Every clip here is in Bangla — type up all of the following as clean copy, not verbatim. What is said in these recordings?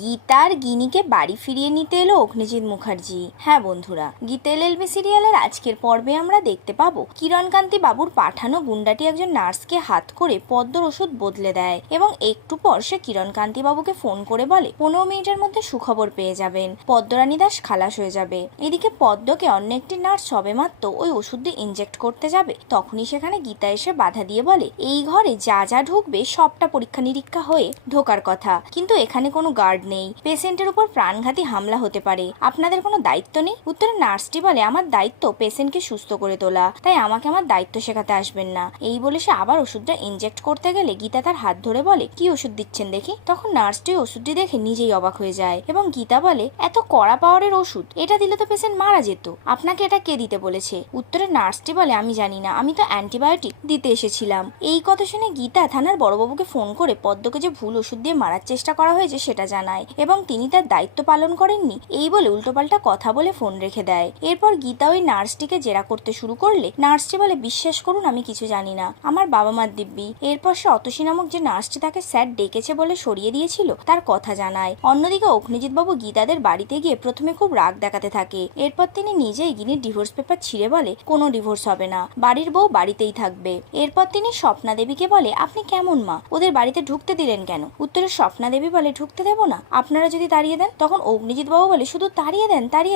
গীতার গিনিকে বাড়ি ফিরিয়ে নিতে এলো অগ্নিজিৎ মুখার্জি। হ্যাঁ বন্ধুরা, গীতা এলএলবি সিরিয়ালের আজকের পর্বে আমরা দেখতে পাবো কিরণকান্তি বাবুর পাঠানো গুন্ডাটি একজন নার্সকে হাত করে পদ্মর ওষুধ বদলে দেয় এবং একটু পর সে কিরণকান্তি বাবুকে ফোন করে বলে 15 মিনিটের মধ্যে সুখবর পেয়ে যাবেন, পদ্মরানী দাস খালাস হয়ে যাবে। এদিকে পদ্মকে অন্য একটি নার্স সবেমাত্র ওই ওষুধটি ইনজেক্ট করতে যাবে, তখনই সেখানে গীতা এসে বাধা দিয়ে বলে এই ঘরে যা যা ঢুকবে সবটা পরীক্ষা নিরীক্ষা হয়ে ঢোকার কথা, কিন্তু এখানে কোনো গার্ড নেই, পেশেন্টের উপর প্রাণঘাতী হামলা হতে পারে, আপনাদের কোনো দায়িত্ব নেই। উত্তরে নার্সটি বলে আমার দায়িত্ব পেশেন্টকে সুস্থ করে তোলা, তাই আমাকে আমার দায়িত্ব শেখাতে আসবেন না। এই বলে সে আবার ওষুধটা ইনজেক্ট করতে গেলে গীতা তার হাত ধরে বলে কি ওষুধ দিচ্ছেন দেখি। তখন নার্সটি ওষুধটি দেখে নিজেই অবাক হয়ে যায় এবং গীতা বলে এত কড়া পাওয়ারের ওষুধ, এটা দিলে তো পেশেন্ট মারা যেত, আপনাকে এটা কে দিতে বলেছে? উত্তরে নার্সটি বলে আমি জানি না, আমি তো অ্যান্টিবায়োটিক দিতে এসেছিলাম। এই কথা শুনে গীতা থানার বড়বাবুকে ফোন করে পদ্মকে যে ভুল ওষুধ দিয়ে মারার চেষ্টা করা হয়েছে সেটা জানায় এবং তিনি তার দায়িত্ব পালন করেননি এই বলে উল্টোপাল্টা কথা বলে ফোন রেখে দেয়। এরপর গীতা ওই নার্সটিকে জেরা করতে শুরু করলে নার্সটি বলে বিশ্বাস করুন আমি কিছু জানি না, আমার বাবা মার দিব্যি। এরপর সে অতসী নামক যে নার্সটি তাকে স্যার ডেকেছে বলে সরিয়ে দিয়েছিল তার কথা জানায়। অন্যদিকে অগ্নিজিৎ বাবু গীতাদের বাড়িতে গিয়ে প্রথমে খুব রাগ দেখাতে থাকে, এরপর তিনি নিজেই গিনির ডিভোর্স পেপার ছিঁড়ে বলে কোনো ডিভোর্স হবে না, বাড়ির বউ বাড়িতেই থাকবে। এরপর তিনি স্বপ্না দেবীকে বলে আপনি কেমন মা, ওদের বাড়িতে ঢুকতে দিলেন কেন? উত্তরে স্বপ্না দেবী বলে ঢুকতে দেবো না, আপনারা যদি তাড়িয়ে দেন। তখন অগ্নিজিৎ বাবু বলে শুধু তাড়িয়ে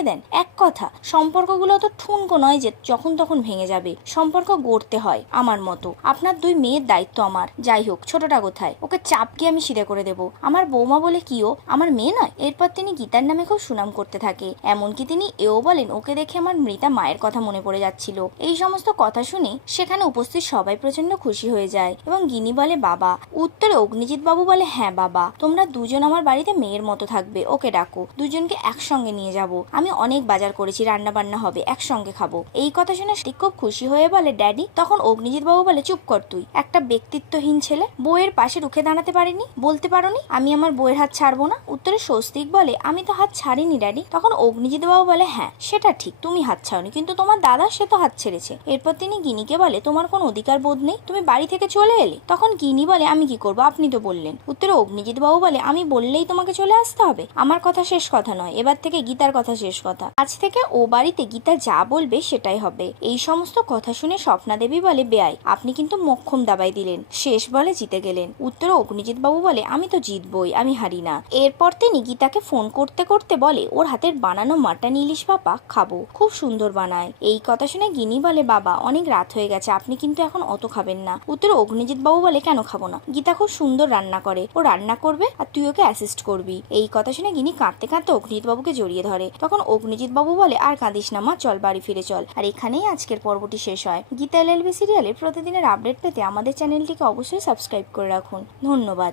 দেন, এক কথা, সম্পর্কগুলো তো ঠুনকো নয় যে যখন তখন ভেঙে যাবে, সম্পর্ক গড়তে হয় আমার মতো। আপনার 2 মেয়ের দায়িত্ব আমার, যাই হোক ছোটটা কোথায়, ওকে চাপকে আমি সিধে করে দেবো, আমার বৌমা বলে কি ও আমার মেয়ে নয়? এরপর তিনি গীতার নামে খুব সুনাম করতে থাকে, এমনকি তিনি এও বলেন ওকে দেখে আমার মৃতা মায়ের কথা মনে পড়ে যাচ্ছিল। এই সমস্ত কথা শুনে সেখানে উপস্থিত সবাই প্রচন্ড খুশি হয়ে যায় এবং গিনি বলে বাবা। উত্তরে অগ্নিজিৎ বাবু বলে হ্যাঁ বাবা, তোমরা দুজন আমার বাড়িতে মেয়ের মতো থাকবে, ওকে ডাকো, দুজনকে একসঙ্গে নিয়ে যাব, আমি অনেক বাজার করেছি, রান্না বান্না হবে, একসঙ্গে খাবো। এই কথা শুনে খুব খুশি হয়ে বলে ড্যাডি। তখন অগ্নিজিৎ বাবু বলে চুপ কর, তুই একটা ব্যক্তিত্বহীন ছেলে, বউয়ের পাশে রুখে দাঁড়াতে পারিনি, বলতে পারোনি আমি আমার বউয়ের হাত ছাড়বো না? উত্তরে স্বস্তিক বলে আমি তো হাত ছাড়িনি ড্যাডি। তখন অগ্নিজিৎ বাবু বলে হ্যাঁ সেটা ঠিক, তুমি হাত ছাড়নি, কিন্তু তোমার দাদা সে তো হাত ছেড়েছে। এরপর তিনি গিনিকে বলে তোমার কোনো অধিকার বোধ নেই, তুমি বাড়ি থেকে চলে এলে। তখন গিনি বলে আমি কি করবো, আপনি তো বললেন। উত্তরে অগ্নিজিৎ বাবু বলে আমি বললেই তোমাকে চলে আসতে হবে? আমার কথা শেষ কথা নয়, এবার থেকে গীতার কথা শেষ কথা, আজ থেকে ও বাড়িতে গীতা যা বলবে সেটাই হবে। এই সমস্ত কথা শুনে স্বপ্না দেবী বলে বেয়াই আপনি কিন্তু মক্ষম দাবাই দিলেন, শেষ বলে জিতে গেলেন। উত্তরে অগ্নিজিৎ বাবু বলে আমি তো জিতবই, আমি হারি না। এরপর তিনি গীতাকে ফোন করতে করতে বলে ওর হাতের বানানো মাটন ইলিশ পাপা খাবো, খুব সুন্দর বানায়। এই কথা শুনে গিনি বলে বাবা অনেক রাত হয়ে গেছে, আপনি কিন্তু এখন অত খাবেন না। উত্তরে অগ্নিজিৎ বাবু বলে কেন খাবো না, গীতা খুব সুন্দর রান্না করে, ও রান্না করবে আর তুই ওকে অ্যাসিস্ট করবি। এই কথা শুনে গিনি কাঁদতে কাঁদতে অগ্নিজিৎ বাবুকে জড়িয়ে ধরে। তখন অগ্নিজিৎ বাবু বলে আর কাঁদিস না মা, চল বাড়ি ফিরে চল। আর এখানেই আজকের পর্বটি শেষ হয়। গীতা এলএলবি সিরিয়ালে প্রতিদিনের আপডেট পেতে আমাদের চ্যানেলটিকে অবশ্যই সাবস্ক্রাইব করে রাখুন। ধন্যবাদ।